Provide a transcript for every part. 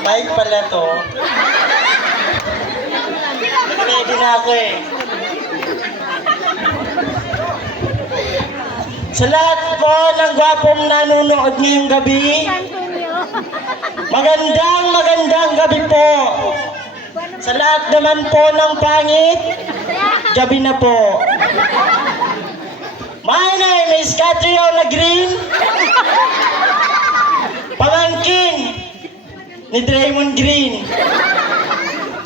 Mic pala to. Ready na ako eh. Sa lahat po ng gwapong nanonood ngayong gabi, magandang gabi po. Sa lahat naman po ng pangit, gabi na po. My name is Catriona Green, pamangkin ni Draymond Green.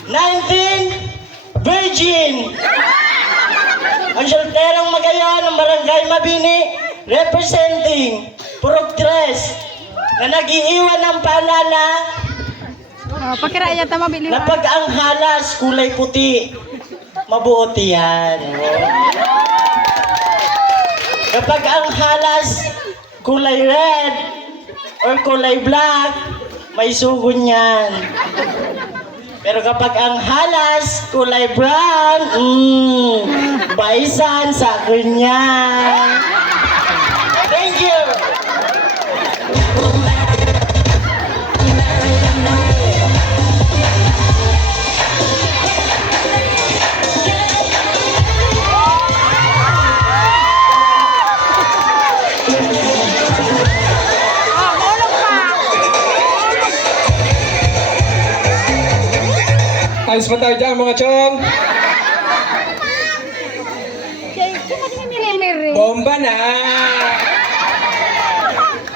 19, virgin. Ang solterong magayon ng Barangay Mabini, representing Purok 3, na nag-iiwan ng paalala pakiraya tama bili. na pag ang halas kulay puti, mabuti yan. Kapag ang halas kulay red or kulay black, may sugon yan. Pero kapag ang halas kulay brown, baisan sa kunyan. Thank you! Ayos pa tayo dyan mga chong. Bomba na!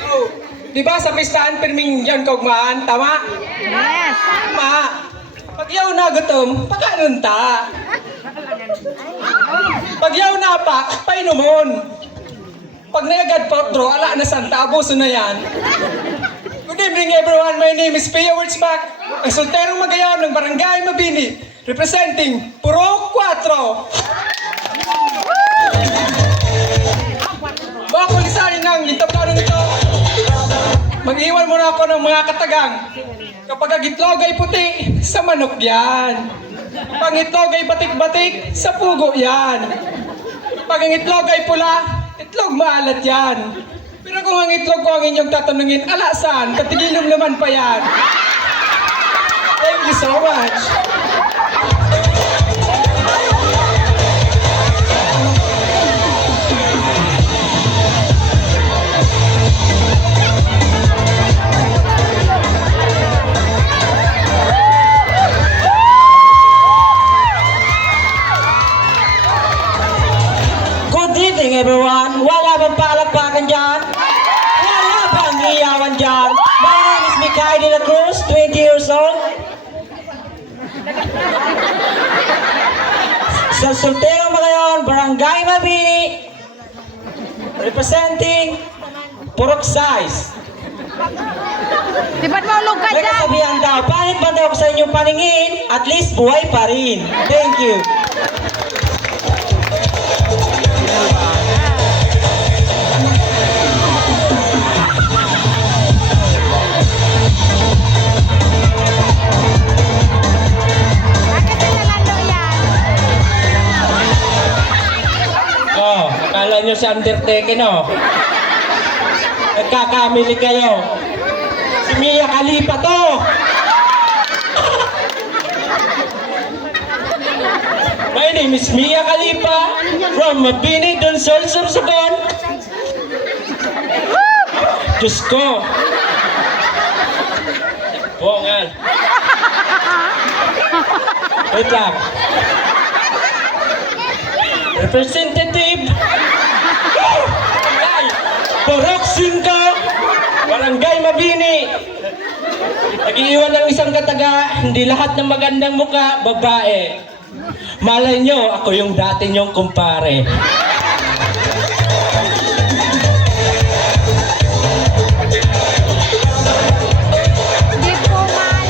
Oh, di ba sa pistahan pirming dyan kaugmaan? Tama? Yes. Tama! Pag yaw na gutom, pagkanon ta. Pag yaw na pa, painumon. Pag nagagad potro, ala na santa, abuso na yan. Good evening everyone, my name is Pia Wurtzbach. Ang solterong magayon ng Barangay Mabini, representing Purok 4. Bako lisanin ng itablado nito. Mag-iwan muna ako ng mga katagang. Kapag ang itlog ay puti, sa manok yan. Kapag ang itlog ay batik-batik, sa pugo yan. Kapag ang itlog ay pula, itlog maalat yan. Pero kung ang itlog ko ang inyong tatanungin, alasan, katigilom naman pa yan. Thank you so much. Good evening everyone. Wala bang palakpakan dyan? Wala bang iyawan dyan? My name is Mikay de la Cruz, 20 years old. Sa solterong magayon, Barangay Mabini, representing Purok Size. Di ba't maulog ka May dyan? kasabihan daw, pangit ba daw sa inyong paningin, at least buhay pa rin. Thank you. Bakit nilalalo yan? Oh, akala nyo si Undertaker, no? Nagkakamili kayo. Si Mia Khalifa to. My name is Mia Khalifa from Mabini, Donsol, Sorsogon. Diyos ko. Bongan. Wait lang. Representative Purok 5, Barangay Mabini. Nag-iiwan ng isang kataga, hindi lahat ng magandang muka, babae. Malay nyo, ako yung dati nyong kumpare. Di ko man.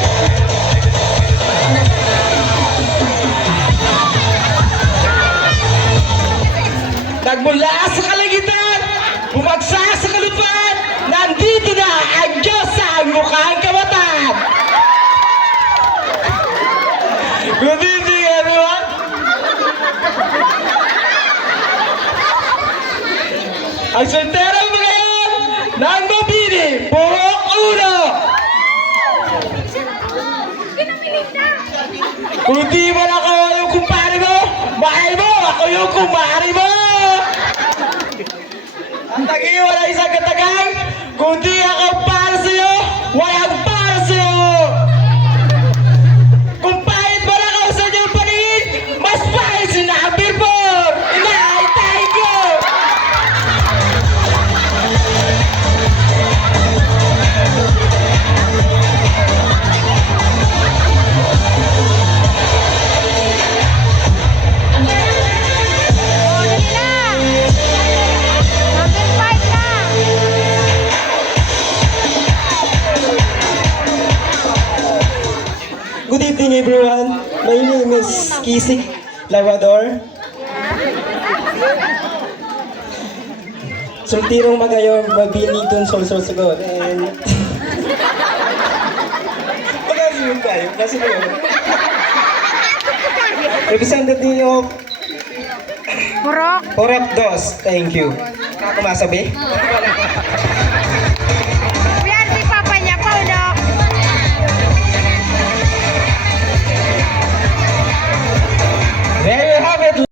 Nagmula sa kalangitan, bumagsak sa kalupaan, nandito na ang Diyos sa mukhang kamatan. Good evening, everyone. Ang solterong mga yan, ng Mabini, Purok 1. yung kumari mo! Ang tag-iwan ng isang katagang, kung di ako para sa'yo, walang para sa'yo! Kung pahit ba na ako sa inyong paningin, mas pahit si Nabir po! Inaitay ko! Oh, dali na. Number 5 na. Good evening, everyone. My name is Kisik Lawador. Sultirong magayong mabini dun sol sagot. And... Magkasiyon tayo. Kasi ko yun. Representative of Purok. Porap Dos. Thank you. Ako masabi? Yan si Papa niya, Paudok. There you have it,